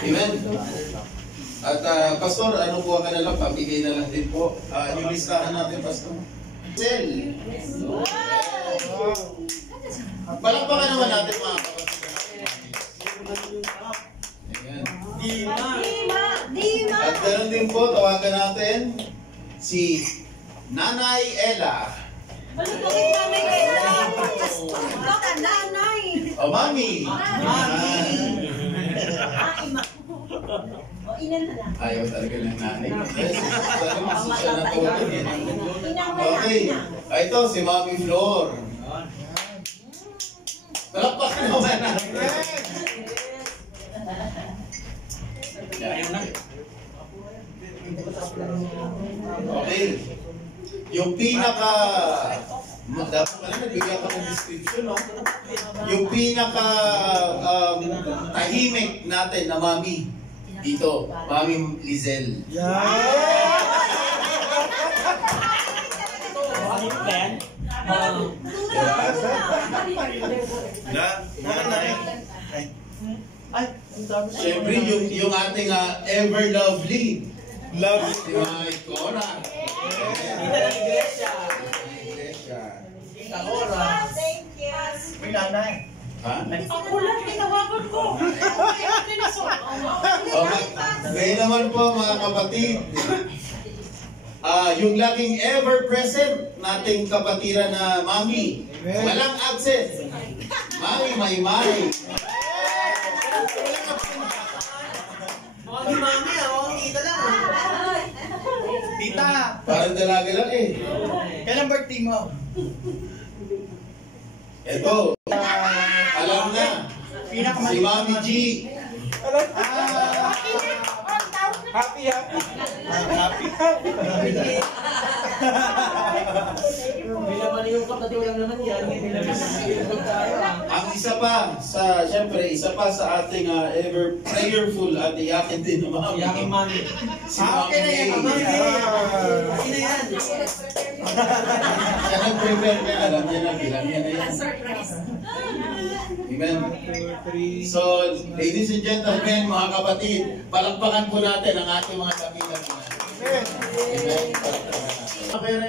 Amen. At Pastor, ano po ka na lang, pabigay na lang din po. Yung listahan natin, Pastor. Sel. Palakpakan naman natin mga kapatid. Amen. Dima. At ganoon din po, tawagan natin si Nanay Ella. Nanay Ella. Nanay. O, Mami. Ayaw talaga ng nanay. Talaga masisya na po ito. Okay. Ito, si Mami Flor. Palakpakan naman natin. Okay. Yung pinaka... Dapat pala nagbigyan ka ng description, no? Yung pinaka tahimik natin na mami dito, Mami Lizelle. Siyempre, yung ating ever lovely. Lovely. Si Mami Cora. Thank you. May nanay. Ha? Ako lang, tinawagan ko. Ngayon naman po mga kapatid, yung laging ever present nating kapatiran na Mami. Walang absent. Mami, Maymay. Mami, tita lang. Tita. Parang dalaga lang eh. Kailan birthday mo? Eto. Alam na. Si Mami G. Happy. Ang isa pa sa ating ever prayerful at iyakin din na Mami. Yaking Mami. Si Mami A. Okay na yan. Siya nag-prepare na, alam niya na, bilang niya na yan. Amen. So, ladies and gentlemen, mga kapatid, palakpakan po natin ang ating mga kapitan. Amen. Amen.